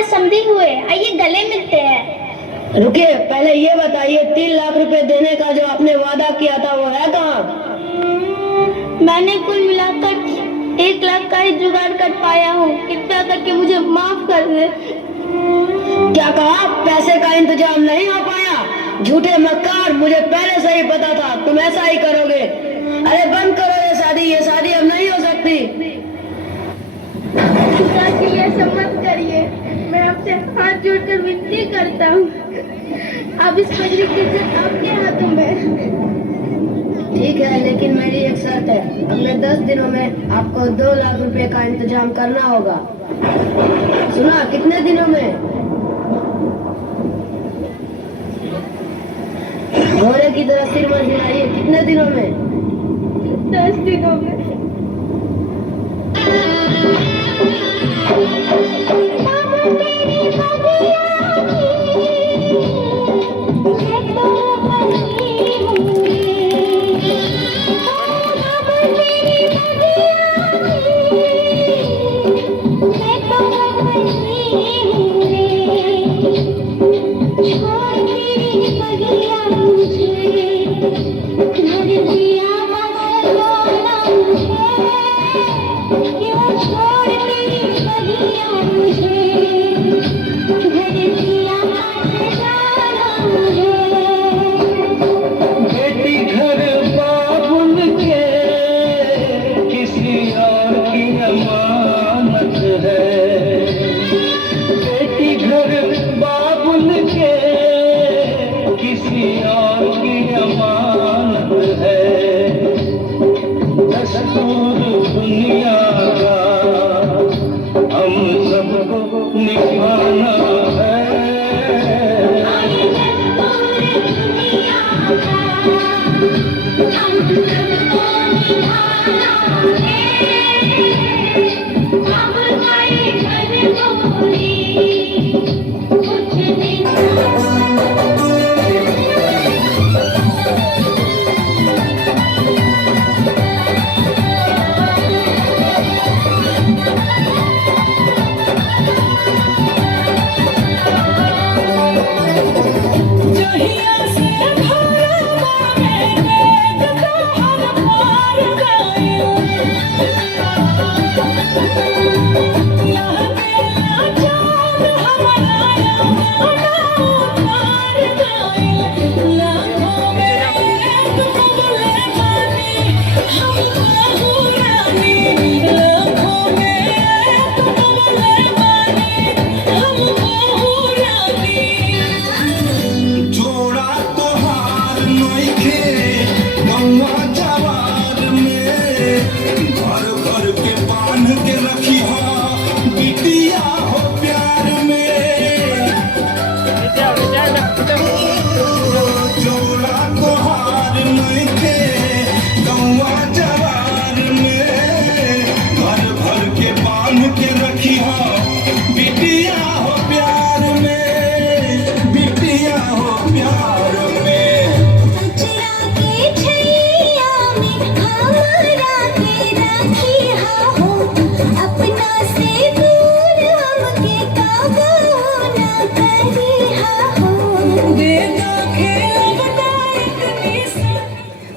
हमारे समधी हुए, आइए गले मिलते हैं। रुकिए, पहले ये बताइए 3 लाख रुपए देने का जो आपने वादा किया था वो है कहाँ? मैंने कुल मिलाकर 1 लाख का ही जुगाड़ कर पाया हूँ, कृपया करके मुझे माफ कर दे। क्या कहा? पैसे का इंतजाम नहीं हो पाया? झूठे मक्कार, मुझे पहले से ही पता था तुम ऐसा ही करोगे। अरे बंद करो ये शादी अब नहीं हो सकती। के लिए ऐसा मत करिए, मैं आपसे हाथ जोड़कर विनती करता हूँ। अब इस बजरी की इज्जत आपके हाथों में। ठीक है, लेकिन मेरी एक शर्त है, अगले 10 दिनों में आपको 2 लाख रुपए का इंतजाम करना होगा। सुना? कितने दिनों में? घोड़े की तरह सिर मत हिलाइए। कितने दिनों में? 10 दिनों में।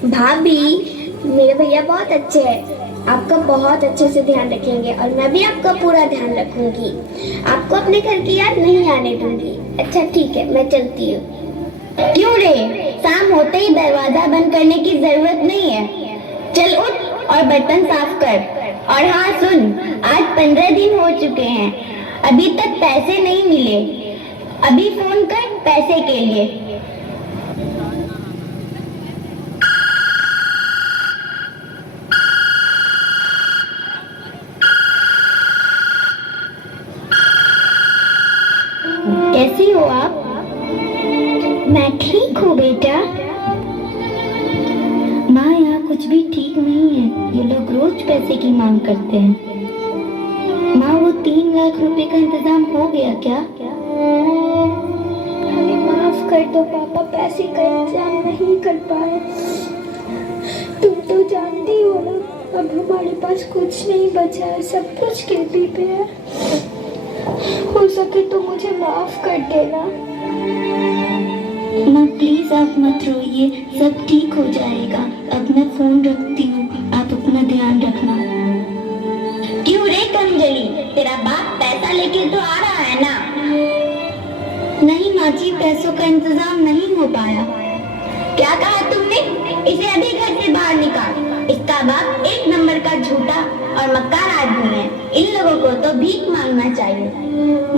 भाभी, मेरे भैया बहुत अच्छे हैं, आपका बहुत अच्छे से ध्यान रखेंगे और मैं भी आपका पूरा ध्यान रखूंगी। आपको अपने घर की याद नहीं आने दूंगी। अच्छा ठीक है, मैं चलती हूँ। क्यों रे, शाम होते ही दरवाजा बंद करने की जरूरत नहीं है। चल उठ और बर्तन साफ कर। और हाँ सुन, आज 15 दिन हो चुके हैं, अभी तक पैसे नहीं मिले। अभी फोन कर पैसे के लिए। कैसी हो आप? मैं ठीक हूँ बेटा। माँ, यहाँ कुछ भी ठीक नहीं है, ये लोग रोज पैसे की मांग करते हैं। माँ, वो 3 लाख रुपए का इंतजाम हो गया क्या? हमें माफ कर दो पापा, पैसे का इंतजाम नहीं कर पाए। तुम तो जानती हो ना, अब हमारे पास कुछ नहीं बचा है, सब कुछ गिरवी पे है। हो सके तो मुझे माफ कर देना। माँ प्लीज आप मत रोइए, सब ठीक हो जाएगा। अब मैं फोन रखती हूँ, आप अपना ध्यान रखना। क्यों रे कंजली, तेरा बाप पैसा लेके तो आ रहा है ना? नहीं माँ जी, पैसों का इंतजाम नहीं हो पाया। क्या कहा तुमने? इसे अभी घर से बाहर निकाल। इसका बाप एक नंबर का झूठा और मक्कार आदमी है। इन लोगों को तो भीख मांगना चाहिए।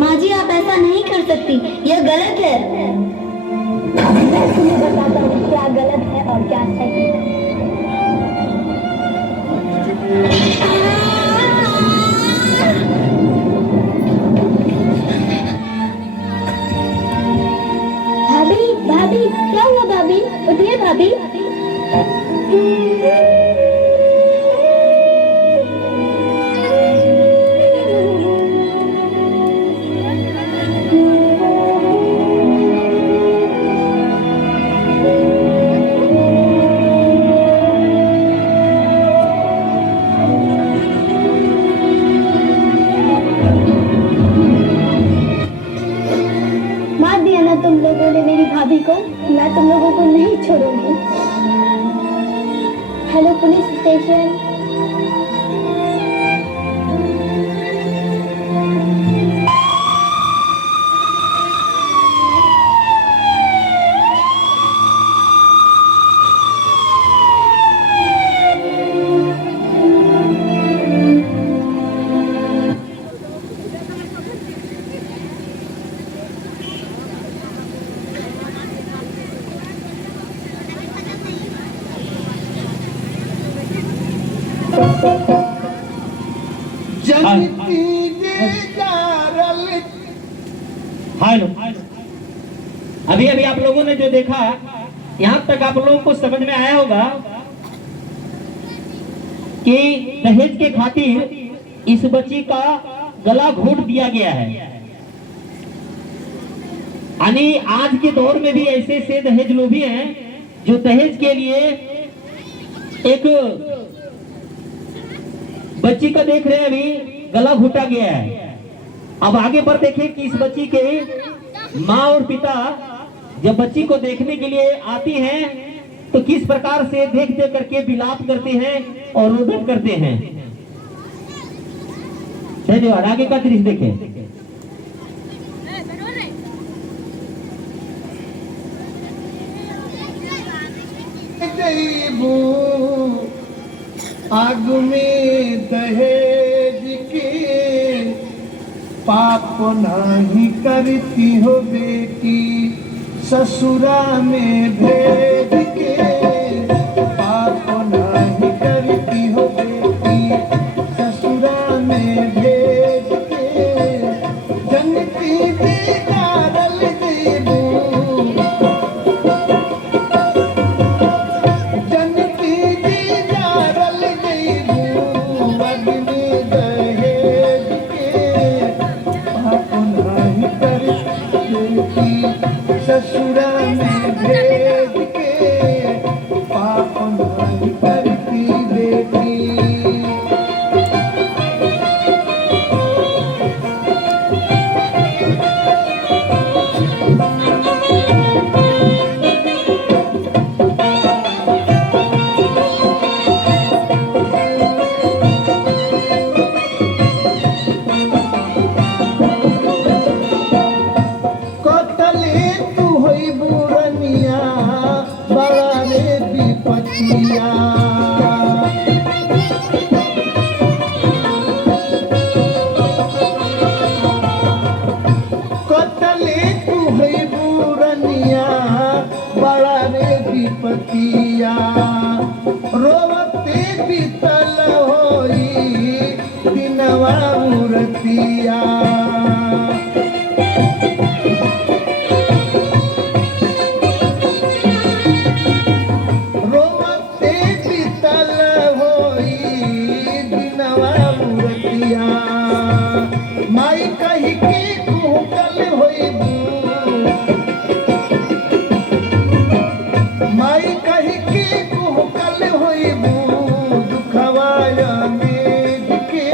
माँ जी आप ऐसा नहीं कर सकती, यह गलत है। मैं तुम्हें बताता हूँ क्या गलत है और क्या सही है। भाभी भाभी, क्या हुआ भाभी? उठिए भाभी। मार दिया ना तुम लोगों ने मेरी भाभी को, मैं तुम लोगों को नहीं छोड़ूंगी। Hello police station. हेलो, अभी अभी आप लोगों ने जो देखा, यहाँ तक आप लोगों को समझ में आया होगा कि दहेज के खातिर इस बच्ची का गला घोट दिया गया है। यानी आज के दौर में भी ऐसे ऐसे दहेज लोभी हैं जो दहेज के लिए एक बच्ची का देख रहे हैं, अभी गला घोटा गया है। अब आगे पर देखें कि इस बच्ची के माँ और पिता जब बच्ची को देखने के लिए आती हैं तो किस प्रकार से देख देख करके विलाप करते हैं और रोदन करते हैं। धन्यवाद। आगे का दृश्य देखें। आग में दहेज के पाप नहीं करती हो बेटी, ससुरा में भेज के पाप नहीं करती हो बेटी, ससुरा में भेज के जनती बिगाड़ल देबू, जनती बिगाड़ल देबू, अग्नि दहेज के पाप नहीं करती, ससुरा में भेज के पाप नहीं करती बेटी। कतले तू होई बुरनिया, बड़ा रे विपतिया। कतले तू होई बुरनिया, बड़ा रे विपतिया। रोवते बीतल होई दिनवा मूर्तिया। रोवते बीतल होई दिनवा मूर्तिया। माई कही के कुहकल होइबू, माई कही के कुहकल होइबू, दुखवा मेघ के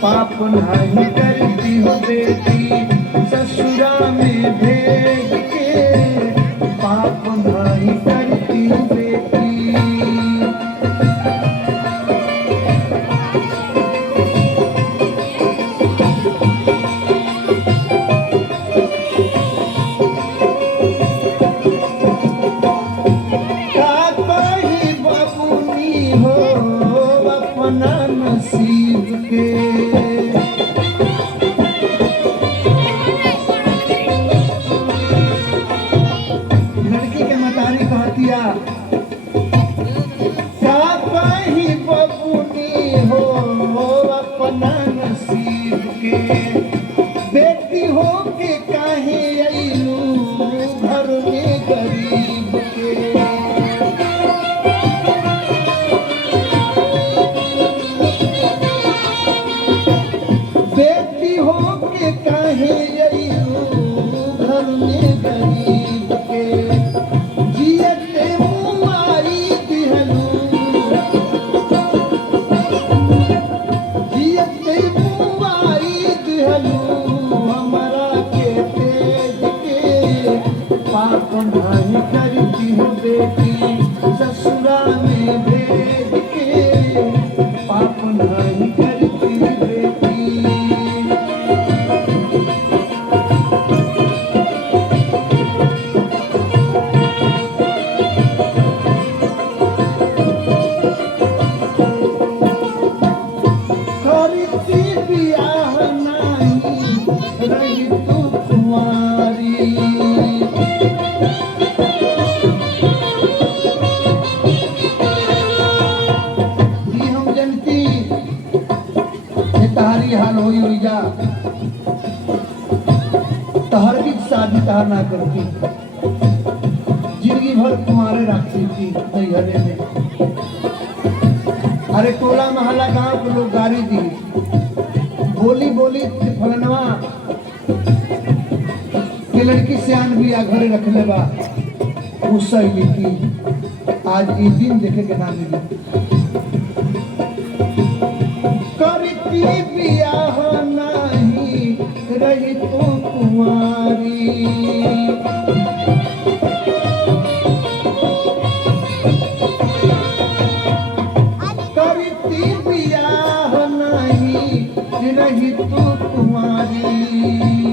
पाप नहीं करती हो बेटी, ससुरा में भेज के पाप नहीं करती बेटी। का कही बबुनी हो अपना नसीब के। लड़की के मतारी कहतिया का कही बबुनी हो अपना नसीब के। बेटी हो के काहे अइलू घर में गरीब के। बेटी हो के काहे अइलू घर में गरीब के। जियते मुआई दिहलू जियते मुआई दिहलू हमरा के तेज के। पाप नहीं करती हूँ बेटी ससुरा में भेज के। पाप नहीं करती बेटी। करती बियाह नहीं रही तू कुंवारी। जी हम जनती ये तहारी हाल होई जा तहर भी शादी तहार ना करती। जिंदगी भर कुंवारे रखती थी नैहरे में। अरे टोला महला गांव के लोग गाड़ी दी बोली बोली कि फलनवा के लड़की सियान भी आ घरे रख ले बा। वो सही की आज ये दिन देखे के ना मिली। करती बियाह नहीं रही तो कुंवारी। करती बियाह नहीं रही तू कुंवारी।